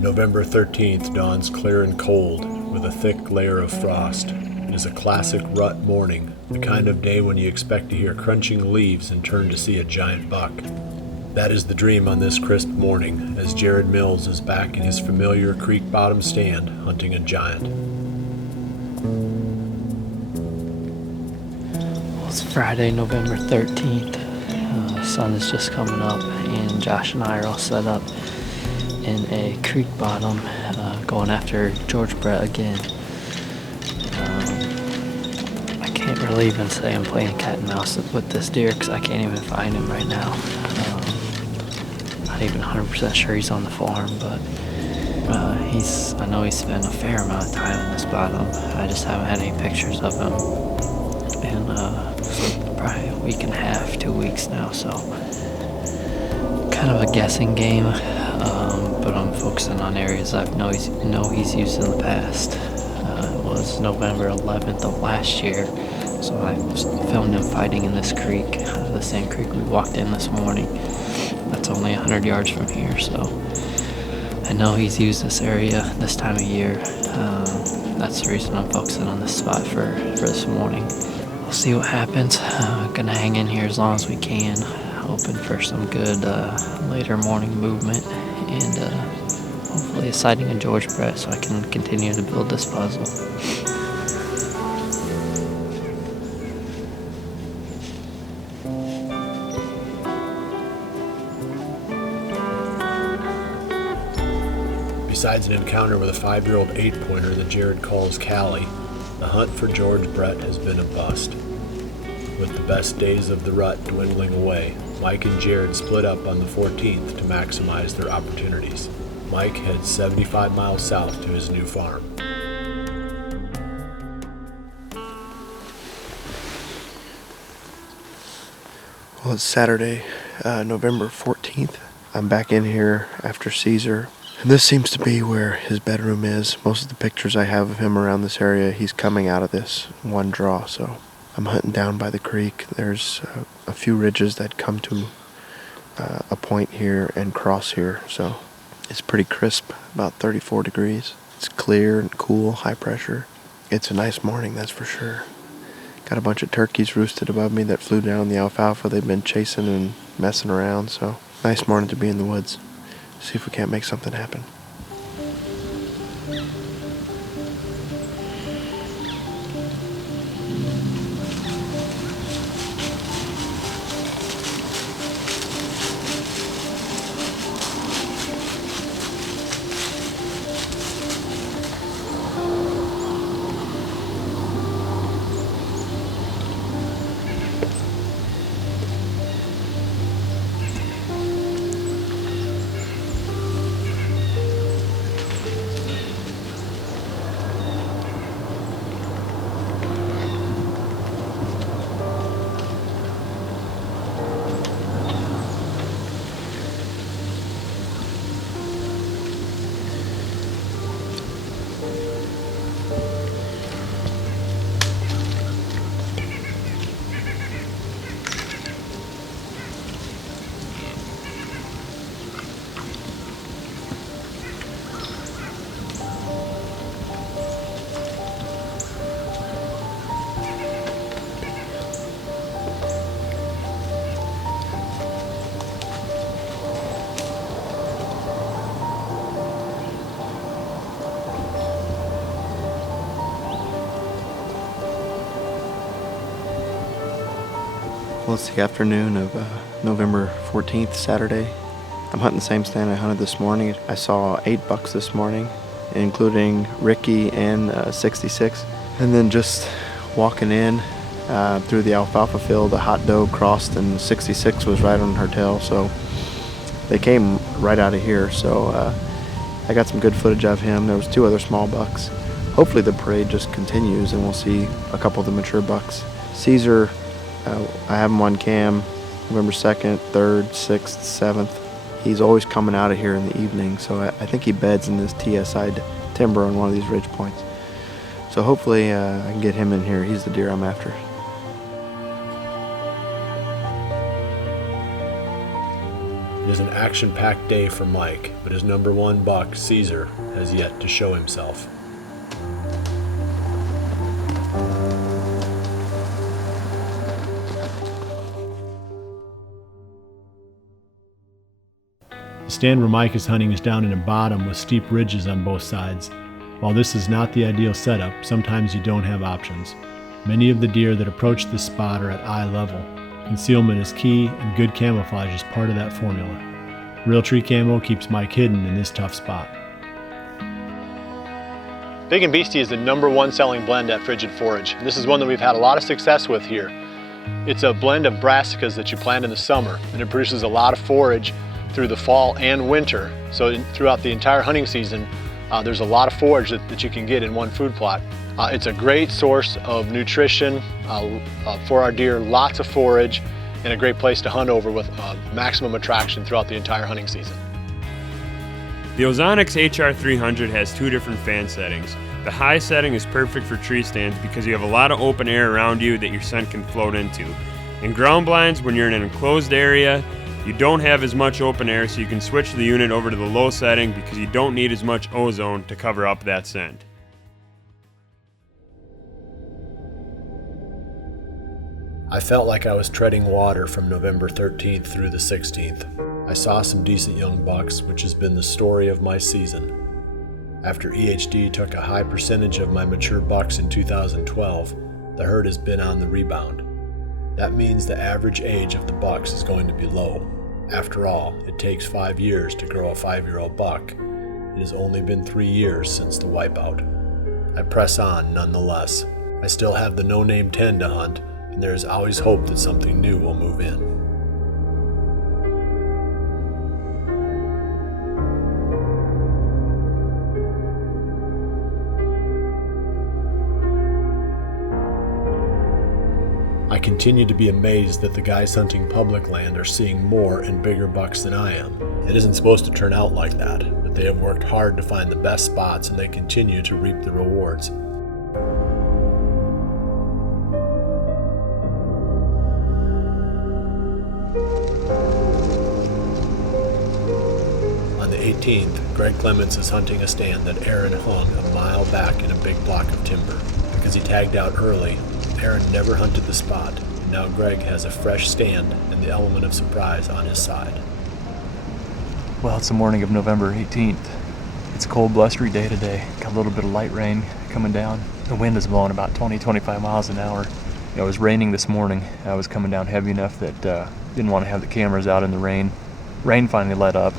November 13th dawns clear and cold, with a thick layer of frost. It is a classic rut morning, the kind of day when you expect to hear crunching leaves and turn to see a giant buck. That is the dream on this crisp morning, as Jared Mills is back in his familiar creek bottom stand, hunting a giant. Well, it's Friday, November 13th. The sun is just coming up, and Josh and I are all set up in a creek bottom, going after George Brett again. I can't really even say I'm playing cat and mouse with this deer because I can't even find him right now. Not even 100% sure he's on the farm, but I know he's spent a fair amount of time in this bottom. I just haven't had any pictures of him in probably a week and a half, 2 weeks now, so kind of a guessing game, but I'm focusing on areas I know he's used in the past. It was November 11th of last year, so I filmed him fighting in this creek, the same creek we walked in this morning. That's only 100 yards from here, so I know he's used this area this time of year. That's the reason I'm focusing on this spot for this morning. We'll see what happens. Gonna hang in here as long as we can, hoping for some good later morning movement and hopefully a sighting of George Brett so I can continue to build this puzzle. Besides an encounter with a 5-year-old 8-pointer that Jared calls Callie, the hunt for George Brett has been a bust. With the best days of the rut dwindling away, Mike and Jared split up on the 14th to maximize their opportunities. Mike heads 75 miles south to his new farm. Well, it's Saturday, November 14th. I'm back in here after Caesar. And this seems to be where his bedroom is. Most of the pictures I have of him around this area, he's coming out of this one draw. So I'm hunting down by the creek. There's a few ridges that come to a point here and cross here. So it's pretty crisp, about 34 degrees. It's clear and cool, high pressure. It's a nice morning, that's for sure. Got a bunch of turkeys roosted above me that flew down the alfalfa. They've been chasing and messing around. So nice morning to be in the woods. See if we can't make something happen. Well, it's the afternoon of November 14th, Saturday. I'm hunting the same stand I hunted this morning. I saw 8 bucks this morning, including Ricky and 66. And then just walking in through the alfalfa field, a hot doe crossed and 66 was right on her tail. So they came right out of here. So I got some good footage of him. There was 2 other small bucks. Hopefully the parade just continues and we'll see a couple of the mature bucks. Caesar, I have him on cam November 2nd, 3rd, 6th, 7th. He's always coming out of here in the evening, so I think he beds in this TSI timber on one of these ridge points. So hopefully I can get him in here. He's the deer I'm after. It is an action-packed day for Mike, but his number one buck, Caesar, has yet to show himself. The stand where Mike is hunting is down in a bottom with steep ridges on both sides. While this is not the ideal setup, sometimes you don't have options. Many of the deer that approach this spot are at eye level. Concealment is key, and good camouflage is part of that formula. Realtree camo keeps Mike hidden in this tough spot. Big and Beastie is the number one selling blend at Frigid Forage. This is one that we've had a lot of success with here. It's a blend of brassicas that you plant in the summer, and it produces a lot of forage through the fall and winter. So throughout the entire hunting season, there's a lot of forage that you can get in one food plot. It's a great source of nutrition for our deer, lots of forage, and a great place to hunt over with maximum attraction throughout the entire hunting season. The Ozonics HR300 has two different fan settings. The high setting is perfect for tree stands because you have a lot of open air around you that your scent can float into. In ground blinds, when you're in an enclosed area, you don't have as much open air, so you can switch the unit over to the low setting because you don't need as much ozone to cover up that scent. I felt like I was treading water from November 13th through the 16th. I saw some decent young bucks, which has been the story of my season. After EHD took a high percentage of my mature bucks in 2012, the herd has been on the rebound. That means the average age of the bucks is going to be low. After all, it takes 5 years to grow a 5-year-old buck. It has only been 3 years since the wipeout. I press on nonetheless. I still have the no-name 10 to hunt, and there is always hope that something new will move in. I continue to be amazed that the guys hunting public land are seeing more and bigger bucks than I am. It isn't supposed to turn out like that, but they have worked hard to find the best spots and they continue to reap the rewards. On the 18th, Greg Clements is hunting a stand that Aaron hung a mile back in a big block of timber. Because he tagged out early, Aaron never hunted the spot, and now Greg has a fresh stand and the element of surprise on his side. Well, it's the morning of November 18th. It's a cold, blustery day today. Got a little bit of light rain coming down. The wind is blowing about 20-25 miles an hour. It was raining this morning. I was coming down heavy enough that didn't want to have the cameras out in the rain. Rain finally let up.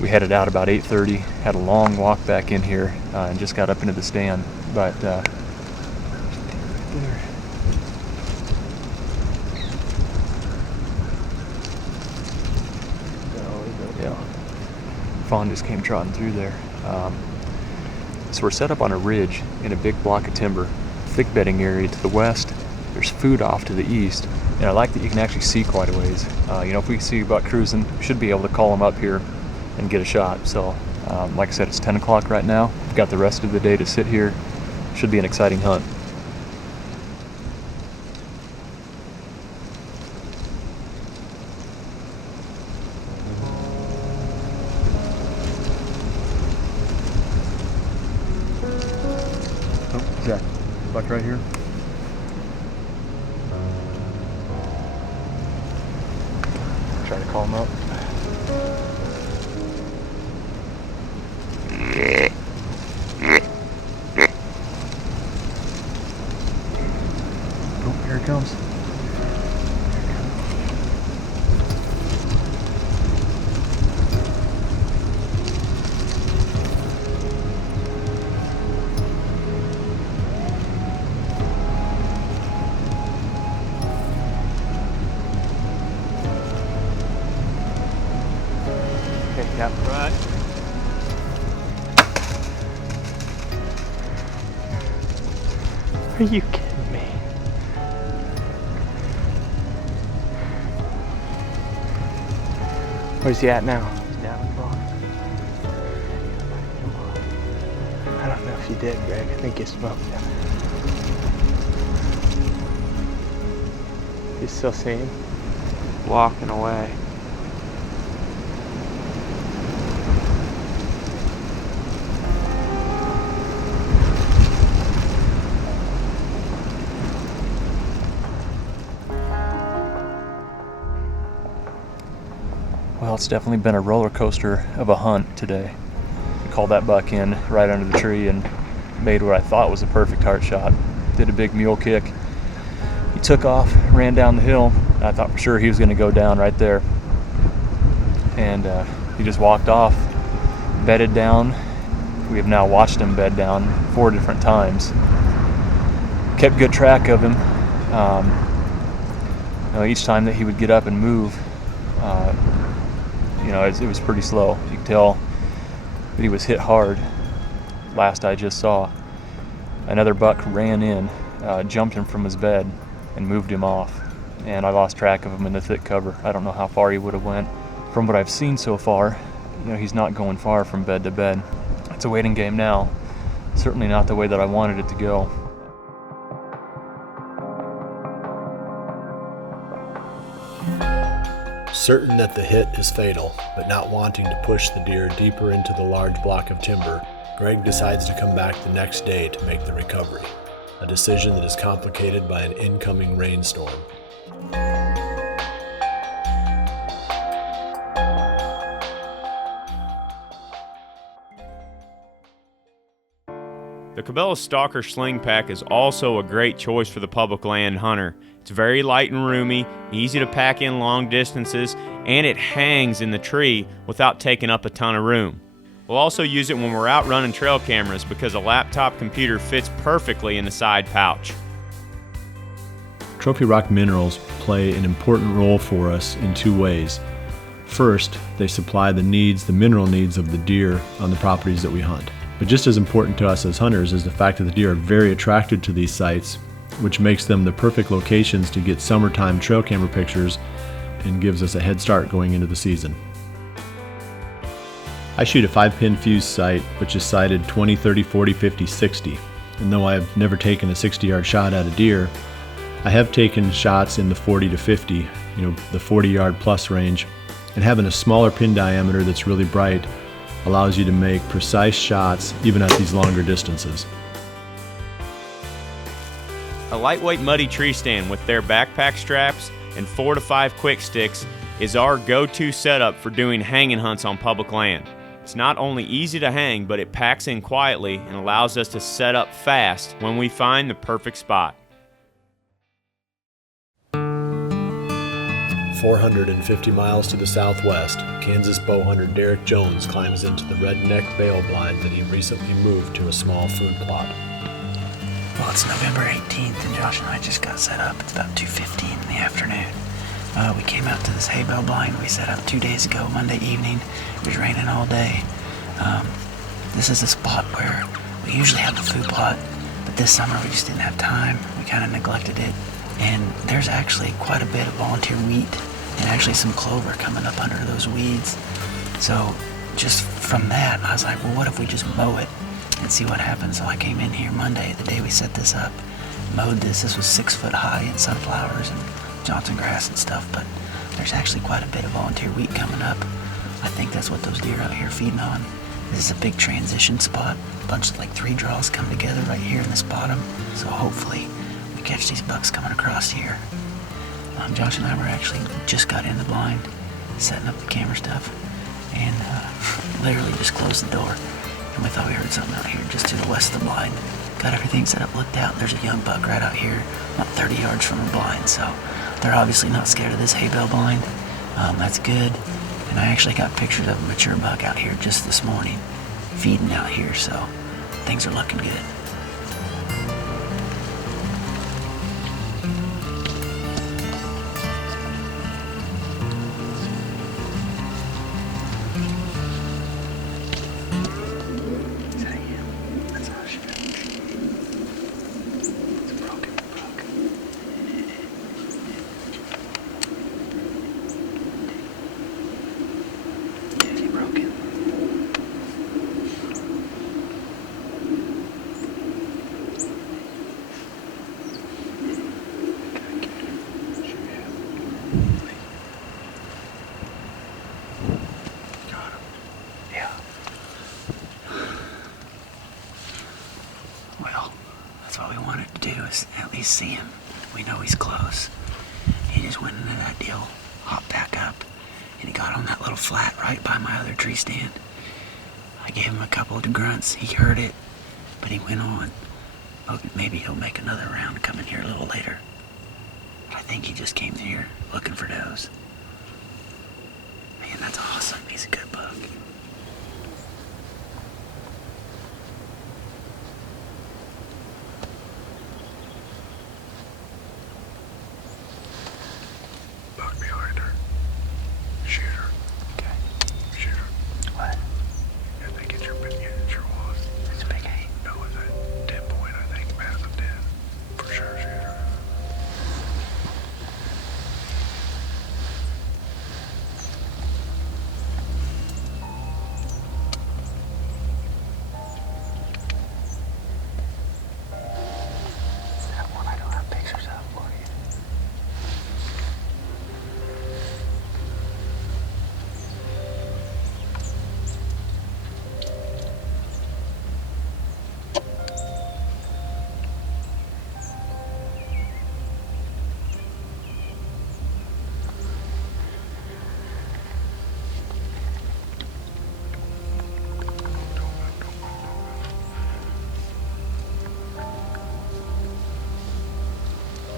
We headed out about 8:30, had a long walk back in here, and just got up into the stand. But fawn just came trotting through there. So we're set up on a ridge in a big block of timber, thick bedding area to the west. There's food off to the east, and I like that you can actually see quite a ways. If we see a buck cruising, we should be able to call him up here and get a shot. So like I said, it's 10 o'clock right now. We've got the rest of the day to sit here. Should be an exciting hunt. Jack, buck right here. Try to call him up. Oh, here it comes. Yep. Right. Are you kidding me? Where's he at now? He's down the block. Come on. I don't know if you did, Greg. I think you smoked him. You still see him? Walking away. Well, it's definitely been a roller coaster of a hunt today. I called that buck in right under the tree and made what I thought was a perfect heart shot. Did a big mule kick. He took off, ran down the hill. I thought for sure he was going to go down right there. And he just walked off, bedded down. We have now watched him bed down 4 different times. Kept good track of him. Each time that he would get up and move, it was pretty slow. You could tell that he was hit hard. Last I just saw, another buck ran in, jumped him from his bed, and moved him off. And I lost track of him in the thick cover. I don't know how far he would have went. From what I've seen so far, he's not going far from bed to bed. It's a waiting game now. Certainly not the way that I wanted it to go. Certain that the hit is fatal, but not wanting to push the deer deeper into the large block of timber, Greg decides to come back the next day to make the recovery, a decision that is complicated by an incoming rainstorm. The Cabela's Stalker Sling Pack is also a great choice for the public land hunter. It's very light and roomy, easy to pack in long distances, and it hangs in the tree without taking up a ton of room. We'll also use it when we're out running trail cameras because a laptop computer fits perfectly in the side pouch. Trophy rock minerals play an important role for us in 2 ways. First, they supply the mineral needs of the deer on the properties that we hunt. But just as important to us as hunters is the fact that the deer are very attracted to these sites, which makes them the perfect locations to get summertime trail camera pictures and gives us a head start going into the season. I shoot a 5-pin fuse sight, which is sighted 20, 30, 40, 50, 60. And though I have never taken a 60-yard shot at a deer, I have taken shots in the 40 to 50, the 40-yard plus range. And having a smaller pin diameter that's really bright allows you to make precise shots even at these longer distances. A lightweight muddy tree stand with their backpack straps and 4 to 5 quick sticks is our go-to setup for doing hanging hunts on public land. It's not only easy to hang, but it packs in quietly and allows us to set up fast when we find the perfect spot. 450 miles to the southwest, Kansas bow hunter Derik Jones climbs into the redneck bale blind that he recently moved to a small food plot. Well, it's November 18th, and Josh and I just got set up. It's about 2:15 in the afternoon. We came out to this hay bale blind we set up 2 days ago, Monday evening. It was raining all day. This is a spot where we usually have a food plot, but this summer we just didn't have time. We kind of neglected it. And there's actually quite a bit of volunteer wheat and actually some clover coming up under those weeds. So just from that, I was like, well, what if we just mow it and see what happens? So I came in here Monday, the day we set this up, mowed this. This was 6 foot high in sunflowers and Johnson grass and stuff, but there's actually quite a bit of volunteer wheat coming up. I think that's what those deer out here are feeding on. This is a big transition spot. A bunch of 3 draws come together right here in this bottom. So hopefully we catch these bucks coming across here. Josh and I were actually just got in the blind, setting up the camera stuff, and literally just closed the door. And we thought we heard something out here just to the west of the blind. Got everything set up, looked out, there's a young buck right out here, about 30 yards from the blind. So they're obviously not scared of this hay bale blind. That's good. And I actually got pictures of a mature buck out here just this morning, feeding out here, so things are looking good. At least see him. We know he's close. He just went into that deal, hopped back up, and he got on that little flat right by my other tree stand. I gave him a couple of grunts. He heard it, but he went on. Oh, maybe he'll make another round coming here a little later. But I think he just came here looking for does. Man, that's awesome. He's a good buck. Buck behind her. Shoot her. Okay. Shoot her. What? I think it's your wad. It's a big game. No, it's a 10 point, I think. Massive 10. For sure, shoot her. That one I don't have pictures of for you.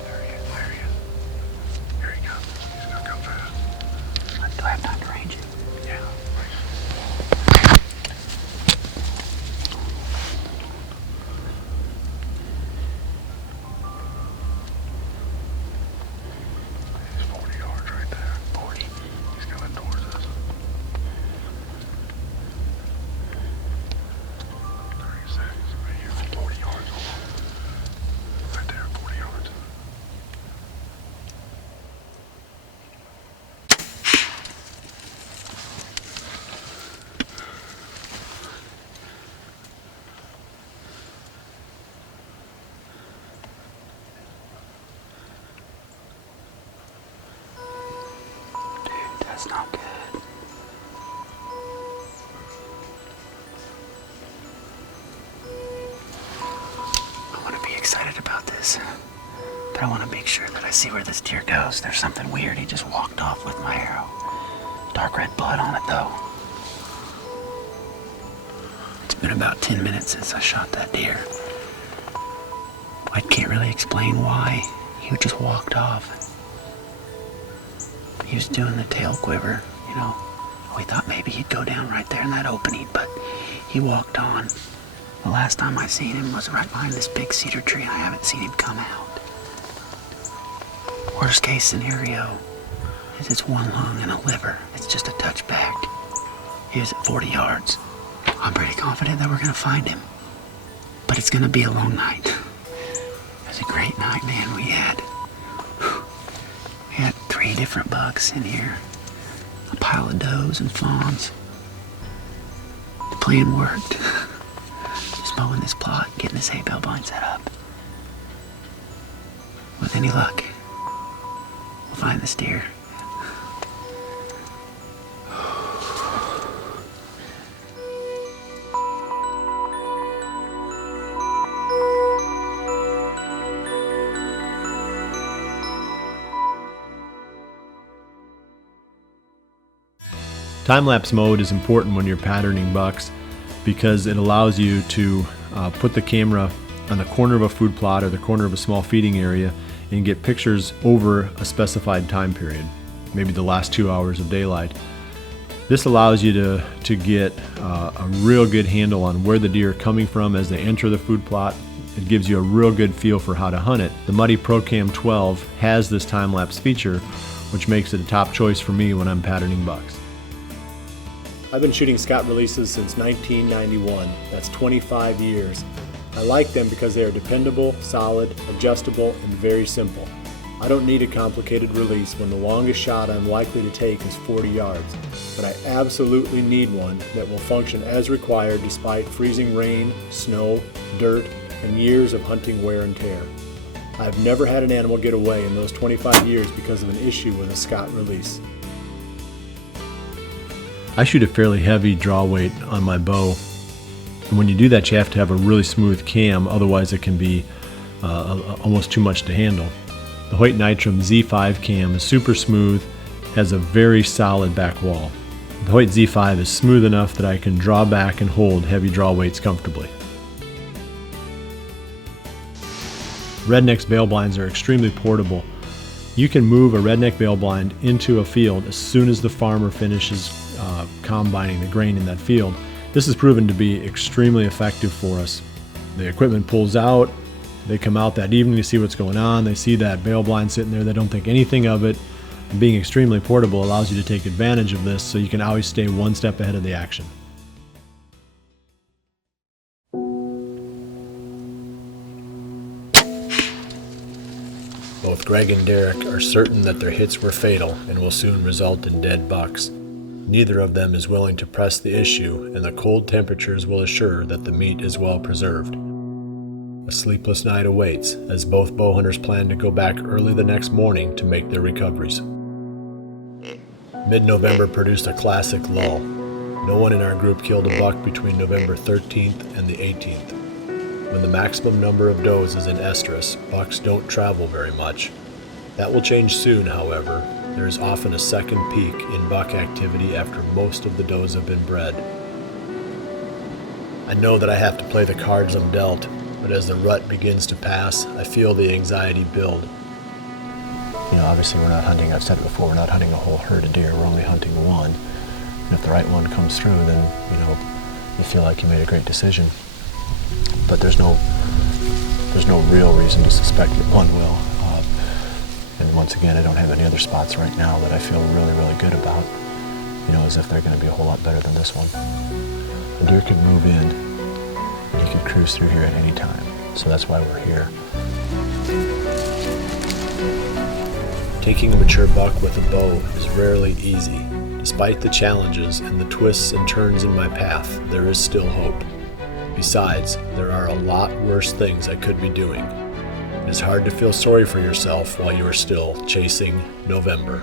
There he is. Here he comes. He's gonna come fast. Do I have time to range it? Yeah. He's 40 yards right there. 40. He's coming towards us. 36. Right here. 40 yards. Right there. 40 yards. Dude, that's not good. I want to be excited about this, but I want to make sure that I see where this deer goes. There's something weird. He just walked off with my arrow. Dark red blood on it, though. It's been about 10 minutes since I shot that deer. I can't really explain why. He just walked off. He was doing the tail quiver, you know. We thought maybe he'd go down right there in that opening, but he walked on. The last time I seen him was right behind this big cedar tree, and I haven't seen him come out. Worst case scenario is it's one lung and a liver. It's just a touch back. He was at 40 yards. I'm pretty confident that we're gonna find him, but it's gonna be a long night. It was a great night, man. We had 3 different bucks in here, a pile of does and fawns. The plan worked. Just mowing this plot, getting this hay bale blind set up. With any luck, we'll find this deer. Time-lapse mode is important when you're patterning bucks because it allows you to put the camera on the corner of a food plot or the corner of a small feeding area and get pictures over a specified time period, maybe the last 2 hours of daylight. This allows you to get a real good handle on where the deer are coming from as they enter the food plot. It gives you a real good feel for how to hunt it. The Muddy ProCam 12 has this time-lapse feature, which makes it a top choice for me when I'm patterning bucks. I've been shooting Scott releases since 1991. That's 25 years. I like them because they are dependable, solid, adjustable, and very simple. I don't need a complicated release when the longest shot I'm likely to take is 40 yards, but I absolutely need one that will function as required despite freezing rain, snow, dirt, and years of hunting wear and tear. I've never had an animal get away in those 25 years because of an issue with a Scott release. I shoot a fairly heavy draw weight on my bow, and when you do that you have to have a really smooth cam, otherwise it can be almost too much to handle. The Hoyt Nitram Z5 cam is super smooth has a very solid back wall. The Hoyt Z5 is smooth enough that I can draw back and hold heavy draw weights comfortably. Redneck's bail blinds are extremely portable. You can move a redneck bail blind into a field as soon as the farmer finishes combining the grain in that field. This has proven to be extremely effective for us. The equipment pulls out, they come out that evening to see what's going on, they see that bail blind sitting there, they don't think anything of it. And being extremely portable allows you to take advantage of this so you can always stay one step ahead of the action. Both Greg and Derik are certain that their hits were fatal and will soon result in dead bucks. Neither of them is willing to press the issue, and the cold temperatures will assure that the meat is well preserved. A sleepless night awaits, as both bow hunters plan to go back early the next morning to make their recoveries. Mid-November produced a classic lull. No one in our group killed a buck between November 13th and the 18th. When the maximum number of does is in estrus, bucks don't travel very much. That will change soon, however. There is often a second peak in buck activity after most of the does have been bred. I know that I have to play the cards I'm dealt, but as the rut begins to pass, I feel the anxiety build. Obviously we're not hunting, I've said it before, we're not hunting a whole herd of deer, we're only hunting one. And if the right one comes through, then, you feel like you made a great decision. But there's no real reason to suspect that one will. And once again, I don't have any other spots right now that I feel really, really good about, as if they're going to be a whole lot better than this one. A deer could move in, and he could cruise through here at any time. So that's why we're here. Taking a mature buck with a bow is rarely easy. Despite the challenges and the twists and turns in my path, there is still hope. Besides, there are a lot worse things I could be doing. It is hard to feel sorry for yourself while you are still chasing November.